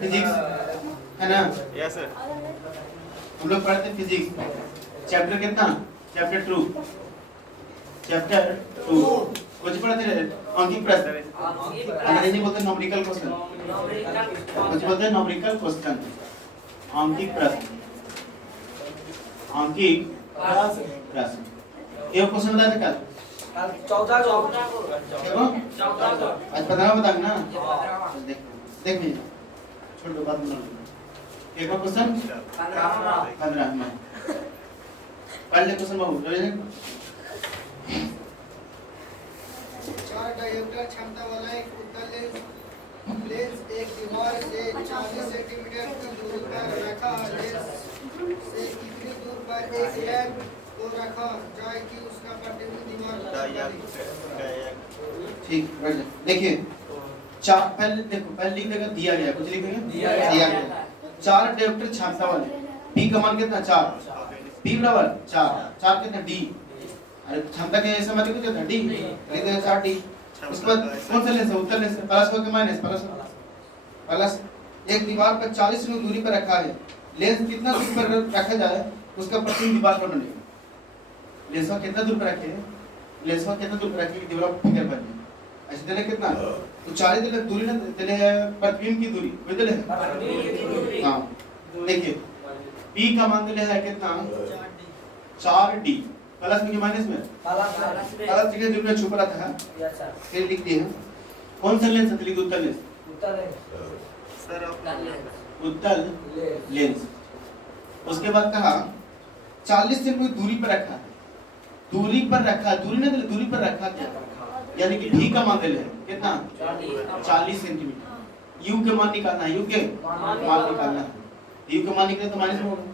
Physics है ना? Yes sir. हम लोग पढ़ते फिजिक्स चैप्टर कितना? चैप्टर 2 कुछ पढ़ते रहे अंकित प्रश्न, अंग्रेजी बोलते हैं न्यूमेरिकल क्वेश्चन, कुछ बोलते हैं न्यूमेरिकल क्वेश्चन, अंकित प्रश्न, अंकित प्रश्न। एक क्वेश्चन बताया था कल 14 देखो आज 15 बताएंगे ना? देख देख भैया छोड़ दो बात बना लो। एक क्वेश्चन 15 में पढ़ ले क्वेश्चन बाबू। चार डायोप्टर क्षमता वाला एक उत्तल लेंस एक दीवार से 40 सेंटीमीटर की दूरी पर रखा लेंस से कितनी दूर पर एक लैंप को रखा जाए कि उसका प्रतिबिंब दीवार पर ठीक बैठ जाओ। देखिए चार पहले देखो पहले लिख देगा दिया गया कुछ लिखेंगे दिया गया चार डायोप्टर क्षमता वाले P का मान कितना 4 P बराबर 4 कितना D अरे क्षमता के ऐसे मतलब कितना D लिख देगा 4D। उसके बाद कौन सा लेंस है? उत्तल लेंस प्लस हो के माइनस प्लस एक दीवार पर 40 मीटर दूरी पर रखा है। लेंस कितना दूर पर रखा जाए उसका प्रतिबिंब दीवार पर बनेगा। लेंस कितना दूर पर रखे लेंस कितना दूर पर रखे कि दीवार पर फिगर बने ऐसे देले कितना तो 40 देले दूरी ना देले प्रतिबिंब की दूरी कोई देले हां देखिए P का मान देले है कितना 4D प्लस में माइनस में प्लस जगह जो में छुपा था यस सर फिर लिख दिए कौन सा लेंस है? लिख उत्तल लेंस सर उत्तल लेंस। उसके बाद कहा 40 से कोई दूरी पर रखा है दूरी ना दूरी पर रखा क्या यानी कि V का मान देले है कितना 40 सेंटीमीटर। U के मान निकालना है U के मान निकालना है। U का मान निकले तो माइनस में होगा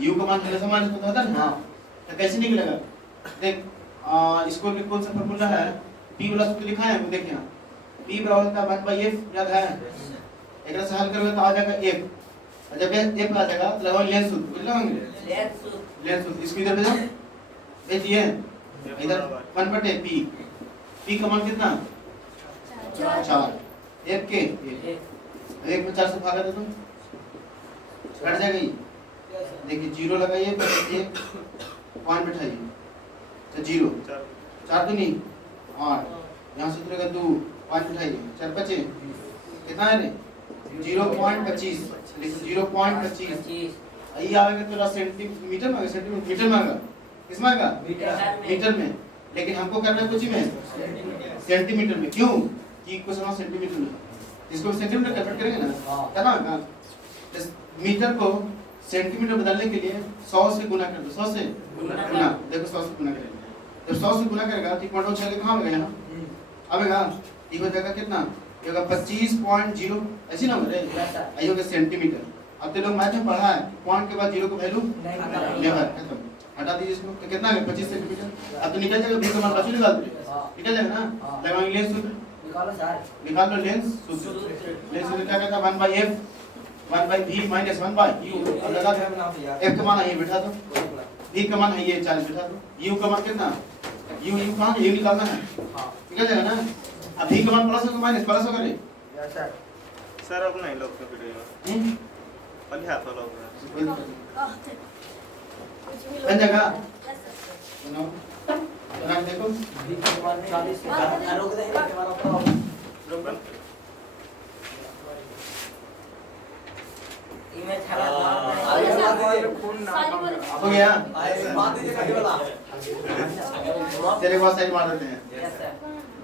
U का मान हमेशा माइनस में होता है ना। हां तो कैसे निकलेगा देख इसको भी कौन सा फार्मूला है P वाला सूत्र लिखा है वो देख यहां P बराबर होता है 1/f याद है एकरा से हल करोगे तो आ जाएगा f और जब f आ जाएगा तो लगाओ लेंस सूत्र बुझ लोगे लेंस सूत्र इसको इधर भेजो देखिए इधर 1/p P का मान कितना 4 f के 1 में 4 से भागा दे दो कट जाएगा ये देखिए 0 लगाइए तो 1 पॉइंट बैठाइए तो 0 4 तो नहीं 8 यहाँ से उतरेगा 2 5 बैठाइए 4 बचे कितना है रे 0.25 लिखो 0.25 ये आएगा तो सेंटीमीटर में सेंटीमीटर में आएगा किसमें आएगा मीटर में लेकिन हमको करना है कुछ में सेंटीमीटर में क्यों कि कुछ ना सेंटीमीटर में इसको सेंटीमीटर कन्वर्ट करेंगे ना है ना इस मीटर को सेंटीमीटर बदलने के लिए 100 से गुना कर दो 100 से गुना देखो 100 से गुना करेंगे जब 100 से गुना करेगा तो पॉइंट चले कहां आएगा यहां आएगा ये हो जाएगा कितना ये होगा 25.0 ऐसी ना बोले ये होगा सेंटीमीटर। अब तो लोग मैथ में पढ़ा है पॉइंट के बाद 0 को वैल्यू नेवर खत्म हटा दीजिए इसको तो कितना है 25 सेंटीमीटर। अब तो निकल जाएगा V का मान बच्चों निकाल दो निकल जाएगा ना लगाएंगे लेंस सूत्र निकाल लो लेंस सूत्र क्या कहता है 1/f 1/v माइनस 1/u अब लगा दो f का मान है ये बिठा दो v का मान है ये 40 बिठा दो u का मान कितना u कहां है u निकालना है निकल जाएगा ना। अब v का मान प्लस होगा माइनस प्लस होगा रे यस सर सर अब नहीं लोग का वीडियो पहले हाथ वाला होगा बन जाएगा सुनो बना के देखो 40 रोक दे हमारा इमेज हो गया वाला तेरे को साइड मार देते हैं।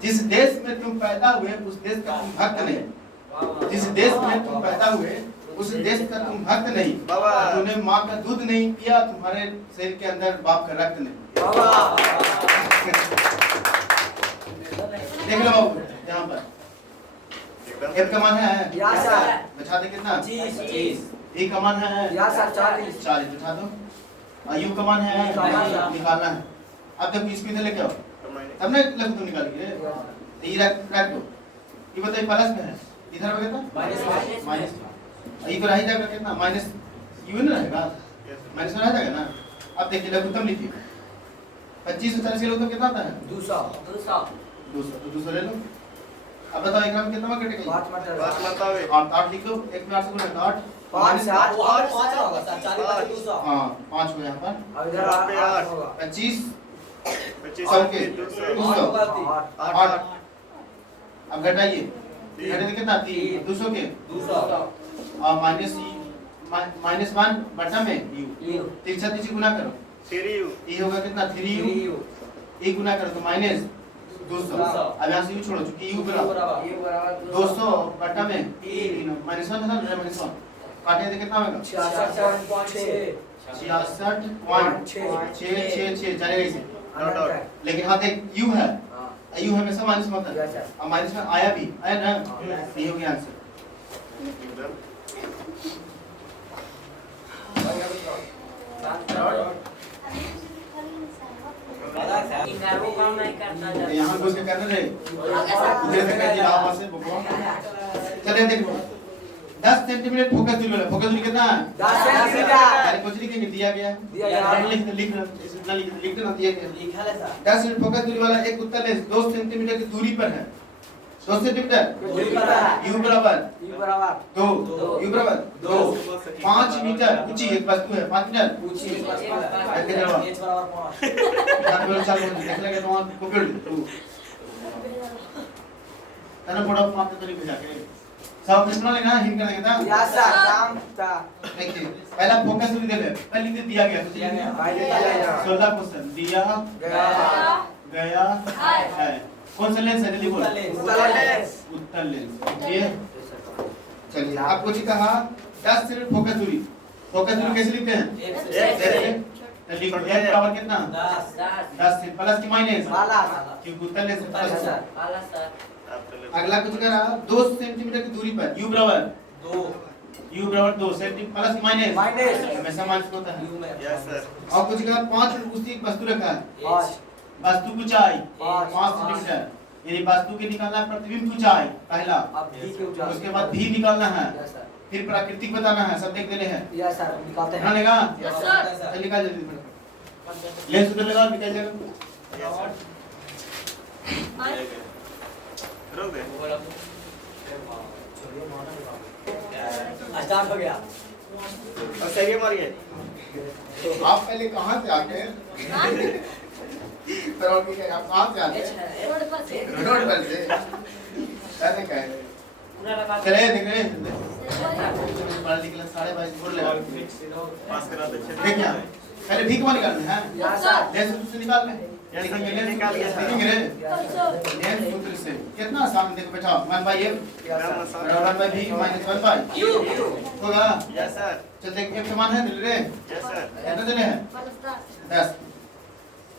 जिस देश में तुम पैदा हुए उस देश का तुम भक्त नहीं जिस देश में तुम पैदा हुए उस देश का तुम भक्त नहीं तूने माँ का दूध नहीं पिया तुम्हारे शरीर के अंदर बाप का रक्त नहीं। देख लो बाबू यहाँ पर f का मान है बचा दे कितना 30 v का मान है 40 बचा दो और u का मान है निकालना है। अब देखो इसको इधर लेके आओ तब ना लग तो निकाल के ये रख दो ये बताइए प्लस में है इधर में कितना माइनस ये तो रह जाएगा कितना माइनस u ना रहेगा माइनस में रह जाएगा ना। अब देखिए लघुत्तम लिखिए 25 से 40 के लघुत्तम कितना आता है 200 200 तो 200 ले लो अब बताओ एक में कितना में कटेगा? 5 मत बात मत आवे। आप 8 लिख दो, एक में 8 से गुणा 8 5 से 8 और 5 होगा सर 40 200 हां 5 हो यहाँ पर अब इधर यहाँ पे 8 आठ। होगा 25 25 सौ के 200 200 8 8 अब घटाइए, घटाइए कितना 3 200 के 200 और माइनस 1 बटा में यू 3 से 3 गुना करो, 3u ये होगा कितना 3u, ये गुना करो तो माइनस 200। अब यहाँ से यू छोड़ो क्योंकि u बराबर यू बराबर 200 बटा में 3 माइनस 1 था माइनस 1 काटे तो कितना होगा 66.6 चलेगा इसे। लेकिन हाँ देख u है, u हमेशा माइनस में होता है, अब माइनस में आया भी आया ना, ये हो गया आंसर। यहाँ घुस के करना रहे उधर से कर दिया आप से बुको चले देखो 10 सेंटीमीटर फोकस दूरी कितना है 10 सेंटीमीटर अरे कुछ लिखेंगे दिया गया लिख ना दिया गया लिखा है सर 10 सेंटीमीटर फोकस दूरी वाला एक उत्तल लेंस 2 सेंटीमीटर की दूरी पर है, 2 सेंटीमीटर दूरी पर है u बराबर यू बराबर 2 u बराबर 2 5 मीटर ऊंची एक वस्तु है 5 मीटर ऊंची h बराबर 5 चालू देख लगे तो कॉपी टू तना बड़ा मात्र तो लिख जाके सब कितना लेना हिंट कर देगा या सर काम था देखिए पहला फोकस दूरी दे ले पहले लिख दिया गया तो दिया गया भाई दिया गया 16 क्वेश्चन दिया गया है कौन सा लेंस है जल्दी बोलो उत्तल लेंस ये चलिए आपको जी कहा 10 से फोकस दूरी कैसे लिखते हैं लिखो h बराबर कितना 10 से प्लस की माइनस क्योंकि उत्तल लेंस प्लस अगला कुछ करा 2 सेंटीमीटर की दूरी पर u बराबर 2 सेंटीमीटर प्लस की माइनस हमेशा माइनस होता है यस सर और कुछ करा 5 उसी एक वस्तु रखा है वस्तु की ऊंचाई 5 सेंटीमीटर यानी वस्तु के निकालना है प्रतिबिंब की ऊंचाई पहला, अब v की ऊंचाई उसके बाद भी निकालना है, यस सर फिर प्राकृतिक बताना है, सब देख देले हैं यस सर निकालते हैं निकालेगा यस सर चल निकाल जल्दी फटाफट लेंस उधर लगा निकाल जाएगा रोक दे स्टार्ट हो गया और सही मारिए आप पहले कहां से आते हैं पर और क्या आप कहां से आते हैं रोड पर से ऐसे कह रहे चले देख रहे पढ़ा लिखला 22.5 बोल ले पास करा दे देखिए पहले भीख मार निकालना है यस सर लेंस से निकाल ले यानी कि लेंस निकाल के देखेंगे रे लेंस सूत्र से कितना आसान देखो बेटा 1/m बराबर 1/v - 1/u होगा यस सर चल देख एक समान है दिल रे यस सर कितना दिले हैं 10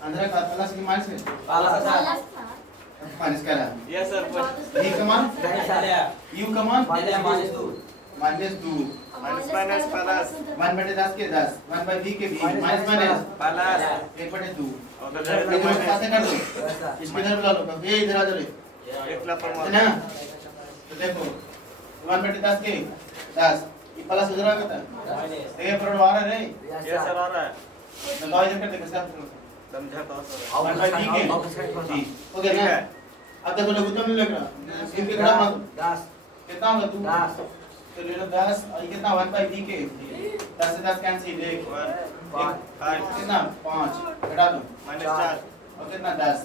अंदर का प्लस की माइनस है पाला सर माइनस करा यस सर v का मान नहीं सर u का मान -2 -2 माइनस प्लस 1/10 के 10 1/v के v माइनस प्लस 1/2 और इधर साथ कर दो यस सर इसके इधर बुला लो ये इधर आ जाओ रे एक ला पर है ना तो देखो 1/10 के 10 ये प्लस उधर आ गया ये पर आ रहा है यस सर आ रहा है लगाओ इधर कर दे कैसे समझा तो सर अब 1/v के जी हो गया ना अब देखो लघुत्तम नहीं लग रहा इनके घड़ा मत 10 कितना होगा तू 10 तो ले लो 10 और ये कितना 1/v के 10 से 10 कैंसिल एक 5 कितना 5 घटा दो -4 और कितना 10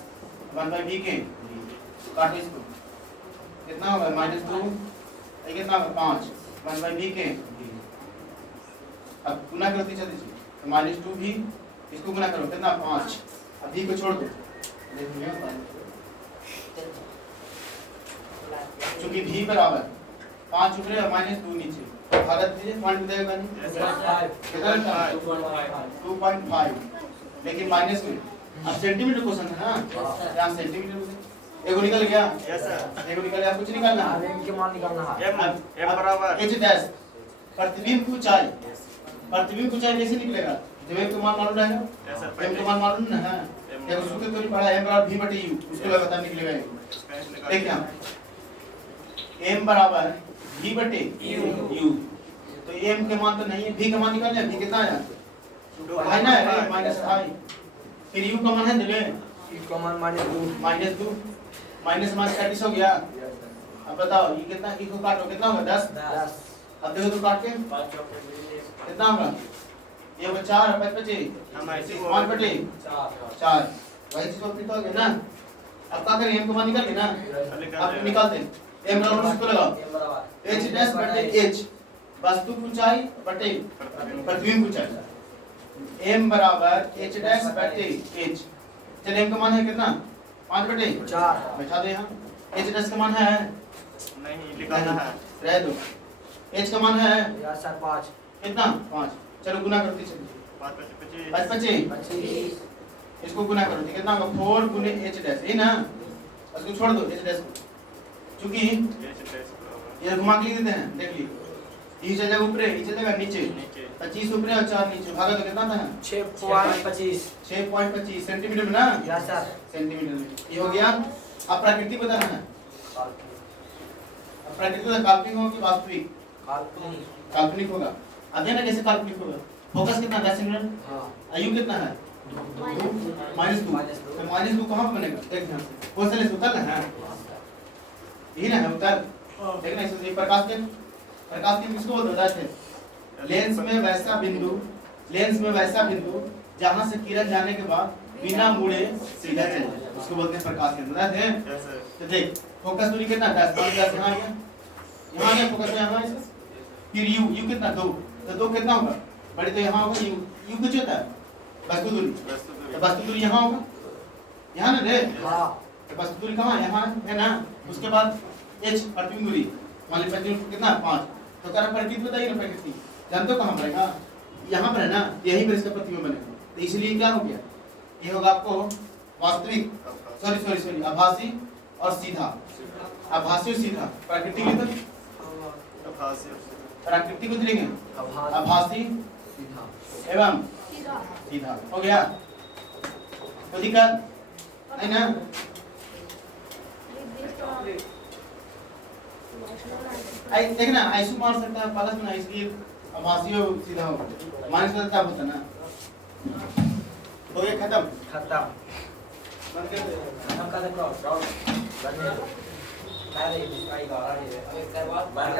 1/v के काटो इसको कितना होगा -2 ये कितना होगा 5 1/v के अब गुना करते चलते जी तो -2 भी इसको गुना करो कितना 5 अब v को छोड़ दो चूंकि v बराबर 5 ऊपर और -2 नीचे भागत दीजिए पॉइंट देगा नहीं यस सर कितना 2.5 लेकिन माइनस में अब सेंटीमीटर क्वेश्चन है ना यहाँ सेंटीमीटर में एगो निकल गया यस सर एगो निकल गया कुछ निकालना अब इनके मान निकालना है m बराबर h डैश प्रतिबिंब की ऊंचाई कैसे निकलेगा जब m का मान मालूम रहेगा यस सर m का मान मालूम ना है देखो सूत्र तो नहीं पढ़ा m बराबर v बटे u उसको लगातार निकलेगा ये देखिए हम m बराबर v बटे u तो m के मान तो नहीं है v का मान निकालना है v कितना आया है ना माइनस आई फिर u का मान है दिले इसका मान -2 -2 माइनस माइनस 30 हो गया अब बताओ ये कितना, इसको काटो कितना होगा 10। 10 अब देखो तो काट के कितना होगा, ये होगा 4 5 बचे हम ऐसे ही 5 बटे 4 4 वही चीज वापस हो गया ना। अब क्या करें, एम को मान निकाल के ना, अब निकालते हैं एम बराबर उसको लगाओ m बराबर h डैश बटे h वस्तु की ऊंचाई बटे प्रतिबिंब की ऊंचाई, m बराबर h डैश बटे h। चलिए m का मान है कितना 5 बटे 4 बैठा दो यहाँ, h डैश का मान है नहीं लिखाना है। रह दो, h का मान है यार सर 5 कितना 5। चलो गुना करते चलिए 5 25 5 25 25 इसको गुना करो तो कितना होगा 4 गुने h डैश, है ना। इसको छोड़ दो h डैश को, चूंकि ये घुमा के लिख देते हैं, देख लीजिए ये चल जाएगा ऊपर, ये चल जाएगा नीचे, 25 ऊपर और 4 नीचे, भागा तो कितना था 6.25 6.25 सेंटीमीटर में ना, यार सर सेंटीमीटर में ये हो गया। अब प्रकृति बताना है, अब प्रकृति का काल्पनिक होगा कि वास्तविक, काल्पनिक होगा। अब ना कैसे काल्पनिक होगा, फोकस कितना 10 मिनट, हां आयु कितना है -2 तो -2 कहां पे बनेगा, देख ध्यान से कौन सा लेंस उतर ना है, यही ना है उतर, देखना इसमें प्रकाश के किसको बोलते हैं, लेंस में वैसा बिंदु, लेंस में वैसा बिंदु जहां से किरण जाने के बाद बिना मुड़े सीधा चले जाए, उसको बोलते हैं प्रकाश केंद्र है। तो देख फोकस दूरी कितना 10 10 यहां आ गया फोकस यहां है, फिर यू कितना 2 तो 2 कितना होगा बड़ी, तो यहां होगा यू कुछ होता है वस्तु दूरी, तो वस्तु दूरी यहां होगा, यहां ना रे हां तो वस्तु दूरी कहां यहां है ना। उसके बाद h प्रतिबिंब दूरी मान लीजिए प्रतिबिंब कितना 5, तो कर प्रकृति बताइए ना, प्रकृति जानते हो कहां बनेगा, यहां पर है ना, यहीं पर इसका प्रतिबिंब बनेगा। तो इसलिए क्या हो गया, ये होगा आपको वास्तविक, सॉरी आभासी और सीधा, आभासी और सीधा। प्रकृति के लिए प्रकृति को लिखेंगे आभासी सीधा एवं सीधा, हो गया कोई दिक्कत नहीं ना। आई देखना आइसु मार सकता है प्लस में, इसलिए आभासी और सीधा होगा, माइनस का तब होता ना। हो गया खत्म बंद कर दे, खत्म कर दे क्रॉस करने दो। अरे इसका ही गाड़ा है, अब एक बार बाहर